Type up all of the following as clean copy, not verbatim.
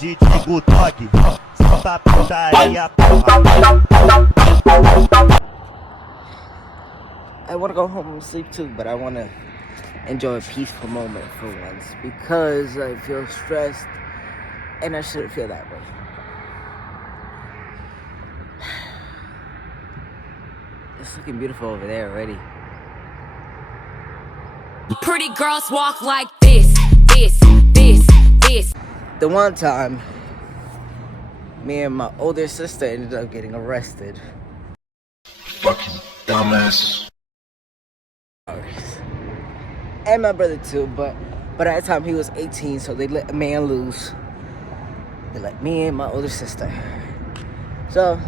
de TikTok, senta putaria, porra. I want to go home and sleep too, but I want to enjoy a peaceful moment for once because I feel stressed and I shouldn't feel that way. It's looking beautiful over there already. Pretty girls walk like this, this. The one time, me and my older sister ended up getting arrested. Fucking dumbass. And my brother too, but by that time he was 18, so they let a man loose. They let me and my older sister. So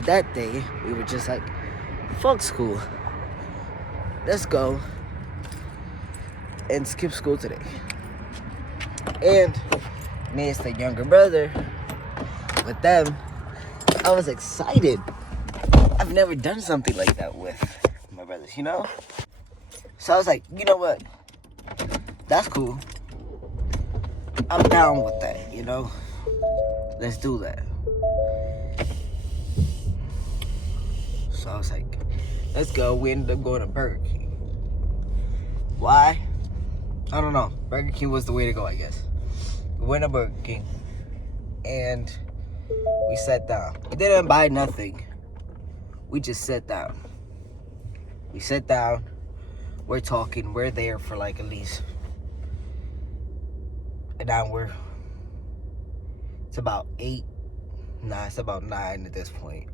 that day we were just like, fuck school. Let's go and skip school today. And me as the younger brother with them, I was excited. I've never done something like that with my brothers, you know? So I was like, you know what? That's cool. I'm down with that, you know? Let's do that. So I was like, let's go. We ended up going to Burger King. Why? I don't know. Burger King was the way to go, I guess. We went to Burger King and we sat down. We didn't buy nothing. We just sat down. We sat down. We're talking. We're there for like at least an hour. It's about 8. Nah, it's about 9 at this point.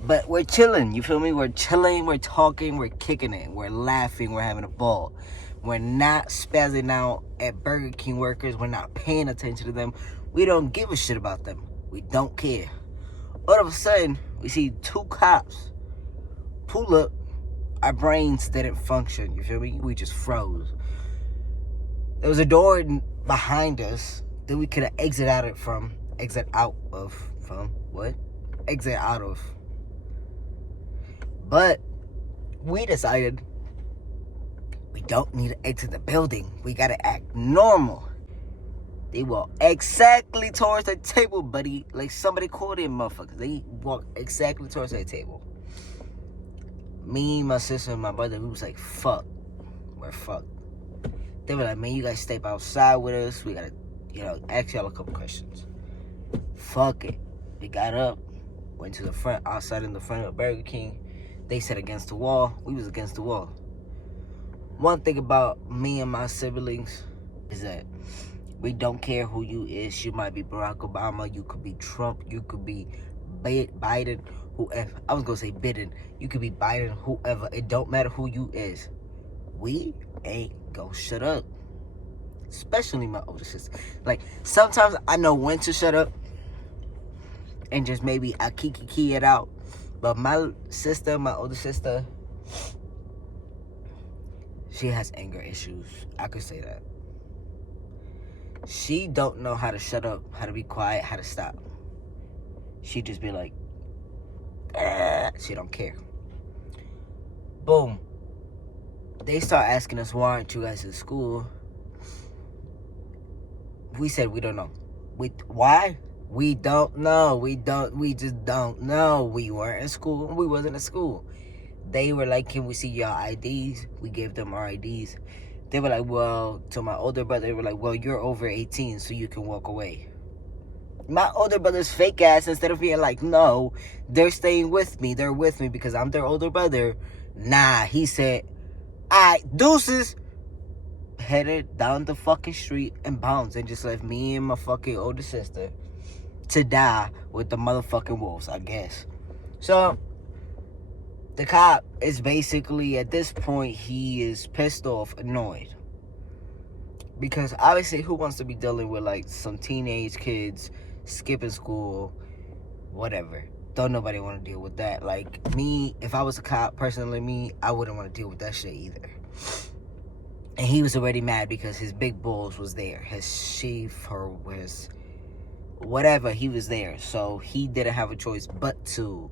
But we're chilling. You feel me? We're chilling. We're talking. We're kicking it. We're laughing. We're having a ball. We're not spazzing out at Burger King workers. We're not paying attention to them. We don't give a shit about them. We don't care. All of a sudden, we see 2 cops pull up. Our brains didn't function. You feel me? We just froze. There was a door behind us that we could have exit out of. But we decided we don't need to exit the building. We gotta act normal. They walk exactly towards the table, buddy. Like somebody called in, motherfuckers. They walk exactly towards that table. Me, my sister, and my brother, we was like, fuck. We're fucked. They were like, man, you guys step outside with us. We gotta, ask y'all a couple questions. Fuck it. We got up, went to the front, outside in the front of Burger King. They sat against the wall. We was against the wall. One thing about me and my siblings is that we don't care who you is. You might be Barack Obama. You could be Trump. You could be Biden. Whoever. I was going to say Biden. You could be Biden, whoever. It don't matter who you is. We ain't gonna shut up. Especially my older sister. Like, sometimes I know when to shut up. And just maybe I kiki it out. But my sister, my older sister, she has anger issues. I could say that. She don't know how to shut up, how to be quiet, how to stop. She just be like, she don't care. Boom. They start asking us, why aren't you guys in school? We said we don't know. Why? We don't know. We just don't know. We weren't in school. We wasn't in school. They were like, can we see your IDs? We gave them our IDs. They were like, well, to my older brother, they were like, well, you're over 18, so you can walk away. My older brother's fake ass, instead of being like, no, they're staying with me. They're with me because I'm their older brother. Nah, he said, all right, deuces. Headed down the fucking street and bounced and just left me and my fucking older sister to die with the motherfucking wolves, I guess. So the cop is basically, at this point, he is pissed off, annoyed. Because obviously, who wants to be dealing with, like, some teenage kids skipping school, whatever. Don't nobody want to deal with that. Like, me, if I was a cop, personally, me, I wouldn't want to deal with that shit either. And he was already mad because his big bulls was there. His chief or his whatever, he was there. So he didn't have a choice but to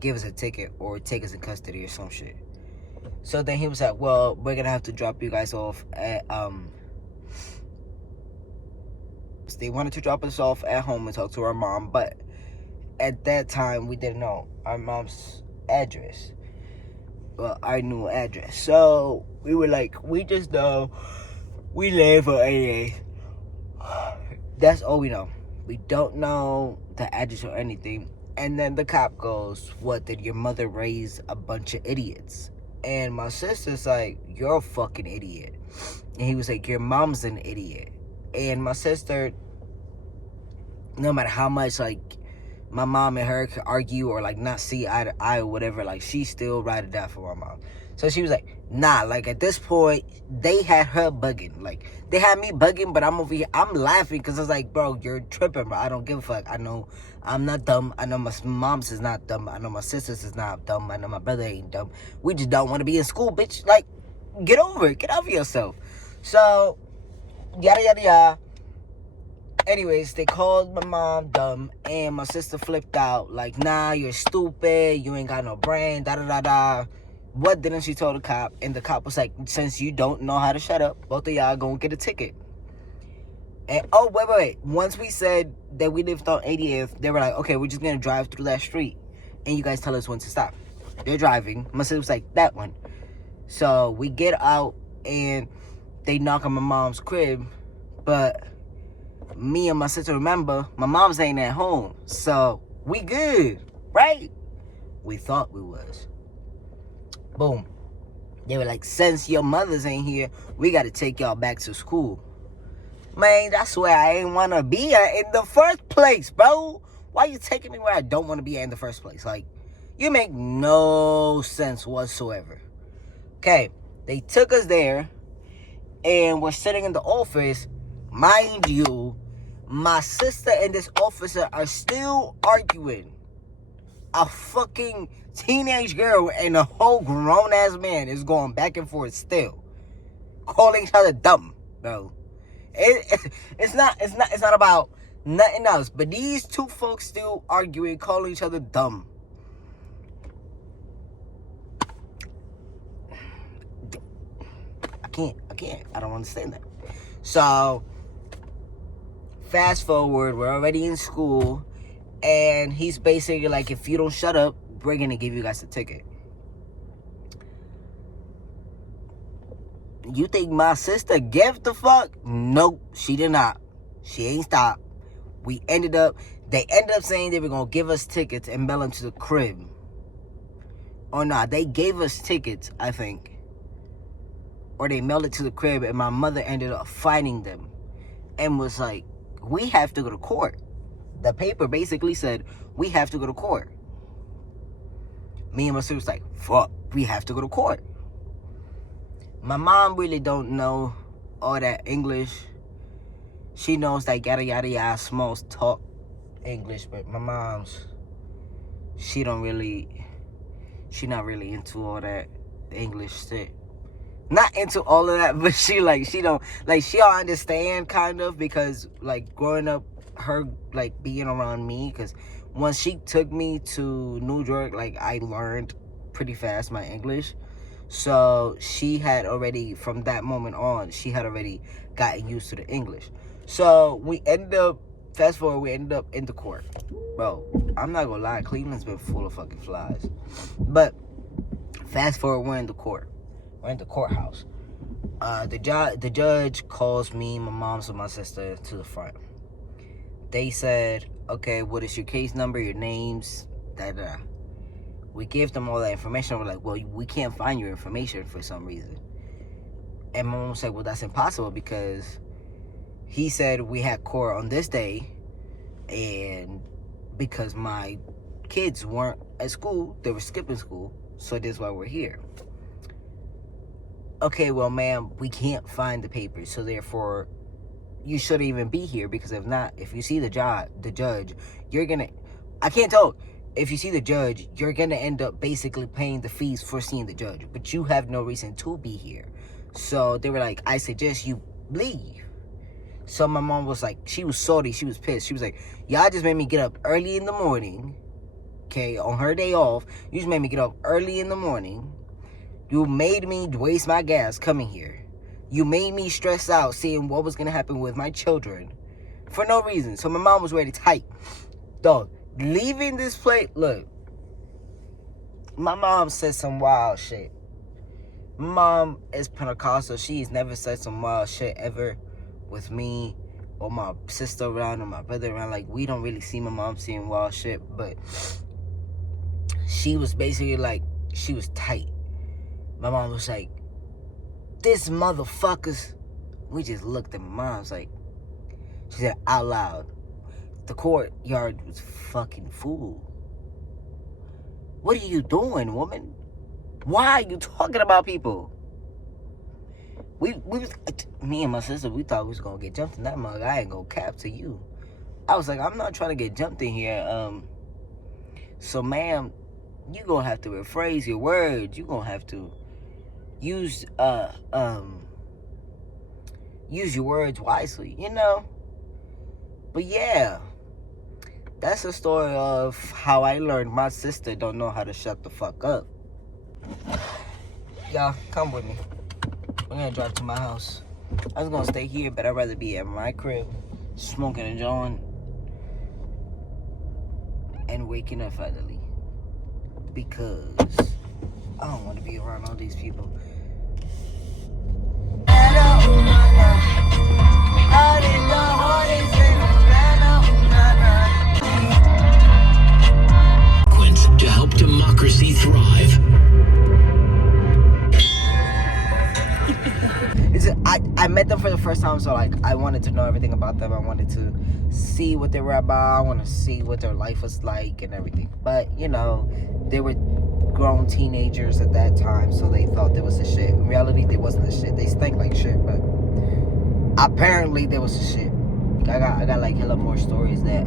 give us a ticket or take us in custody or some shit. So then he was like, well, we're going to have to drop you guys off at us. They wanted to drop us off at home and talk to our mom, but at that time, we didn't know our mom's address. Well, our new address. So, we were like, we just know we live on 88. That's all we know. We don't know the address or anything. And then the cop goes, what, did your mother raise a bunch of idiots? And my sister's like, you're a fucking idiot. And he was like, your mom's an idiot. And my sister, no matter how much, like, my mom and her could argue or, like, not see eye to eye or whatever, like, she still ride or die for my mom. So she was like, nah, like, at this point, they had her bugging. Like, they had me bugging, but I'm over here, I'm laughing because it's like, bro, you're tripping, bro. I don't give a fuck. I know I'm not dumb. I know my mom's is not dumb. I know my sister's is not dumb. I know my brother ain't dumb. We just don't want to be in school, bitch. Like, get over it. Get over yourself. So, yada, yada, yada. Anyways, they called my mom dumb, and my sister flipped out. Like, nah, you're stupid. You ain't got no brain. Da, da, da, da. What didn't she tell the cop? And the cop was like, since you don't know how to shut up, both of y'all gonna get a ticket. And, oh, wait. Once we said that we lived on 80th, they were like, okay, we're just gonna drive through that street. And you guys tell us when to stop. They're driving. My sister was like, that one. So we get out, and they knock on my mom's crib. But me and my sister, remember, my mom's ain't at home. So we good, right? We thought we was. Boom. They were like, since your mothers ain't here, we got to take y'all back to school. Man, that's where I ain't want to be at in the first place, bro. Why you taking me where I don't want to be at in the first place? Like, you make no sense whatsoever. Okay, they took us there, and we're sitting in the office. Mind you, my sister and this officer are still arguing. A fucking teenage girl and a whole grown-ass man is going back and forth still. Calling each other dumb, bro. It's not about nothing else. But these two folks still arguing, calling each other dumb. I can't. I don't understand that. So, fast forward, we're already in school. And he's basically like, if you don't shut up, we're going to give you guys a ticket. You think my sister gave the fuck? Nope, she did not. She ain't stopped. They ended up saying they were going to give us tickets and mail them to the crib. Or not, they gave us tickets, I think. Or they mailed it to the crib, and my mother ended up fighting them. And was like, we have to go to court. The paper basically said, we have to go to court. Me and my sister was like, fuck, we have to go to court. My mom really don't know all that English. She knows that yada yada yada, small talk English, but my mom's, she not really into all that English shit. Not into all of that, but she'll understand kind of, because like growing up, her like being around me, because once she took me to New York, like I learned pretty fast my English. So she had already, from that moment on, she had already gotten used to the English. So we ended up in the court. Bro, I'm not gonna lie, Cleveland's been full of fucking flies. But fast forward, we're in the court. We're in the courthouse. The judge calls me, my mom, and my sister to the front. They said, okay, what is your case number, your names, da-da. We gave them all that information. We're like, well, we can't find your information for some reason. And my mom said, well, that's impossible, because he said we had court on this day, and because my kids weren't at school, they were skipping school, so that's why we're here. Okay, well, ma'am, we can't find the papers, so therefore you shouldn't even be here, because if you see the judge, you're gonna, I can't tell. If you see the judge, you're gonna end up basically paying the fees for seeing the judge, but you have no reason to be here. So they were like, I suggest you leave. So my mom was like, she was salty, she was pissed. She was like, y'all just made me get up early in the morning, okay, on her day off. You just made me get up early in the morning. You made me waste my gas coming here. You made me stress out seeing what was going to happen with my children. For no reason. So my mom was ready tight. Dog, leaving this place, look. My mom said some wild shit. My mom is Pentecostal. She's never said some wild shit ever with me or my sister around or my brother around. Like, we don't really see my mom saying wild shit, but she was basically like, she was tight. My mom was like, this motherfuckers. We just looked at my mom's like, she said out loud, the courtyard was fucking full. What are you doing, woman? Why are you talking about people? Me and my sister, we thought we was gonna get jumped in that mug. I ain't gonna cap to you. I was like, I'm not trying to get jumped in here. So ma'am, you gonna have to rephrase your words. You gonna have to use your words wisely, you know? But yeah, that's a story of how I learned my sister don't know how to shut the fuck up. Y'all, come with me. We're gonna drive to my house. I was gonna stay here, but I'd rather be at my crib, smoking a joint, and waking up finally. Because I don't want to be around all these people. To help democracy thrive. I met them for the first time, so like I wanted to know everything about them. I wanted to see what they were about. I want to see what their life was like and everything. But you know, they were grown teenagers at that time, so they thought there was a shit. In reality, they wasn't a shit. They stank like shit, but apparently there was a shit. I got like hella more stories that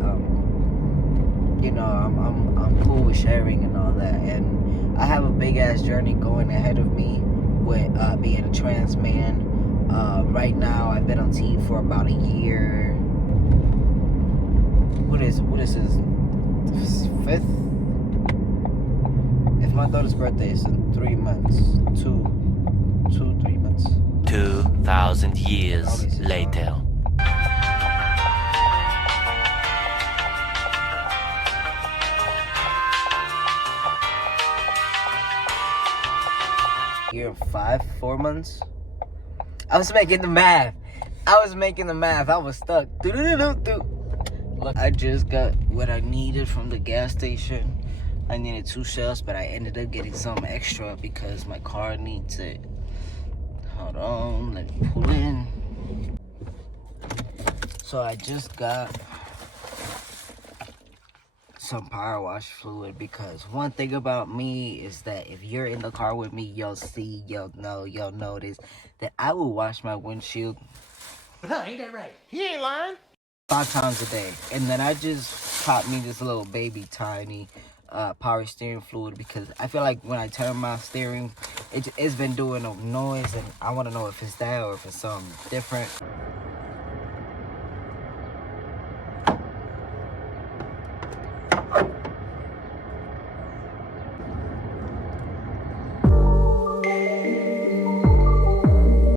you know, I'm cool with sharing and all that, and I have a big ass journey going ahead of me with being a trans man. Right now, I've been on T for about a year. What is this? 5th? It's my daughter's birthday. It's in 3 months. 3 months. 2,000 years later. Year 4 months. I was making the math. I was stuck. Look, I just got what I needed from the gas station. I needed 2 shells, but I ended up getting some extra because my car needs it. Hold on, let me pull in. So I just got some power wash fluid, because one thing about me is that if you're in the car with me, you'll see, you'll know, you'll notice that I will wash my windshield. Ain't that right? He ain't lying. 5 times a day. And then I just popped me this little baby tiny power steering fluid, because I feel like when I turn my steering, it's been doing a noise, and I want to know if it's that or if it's something different.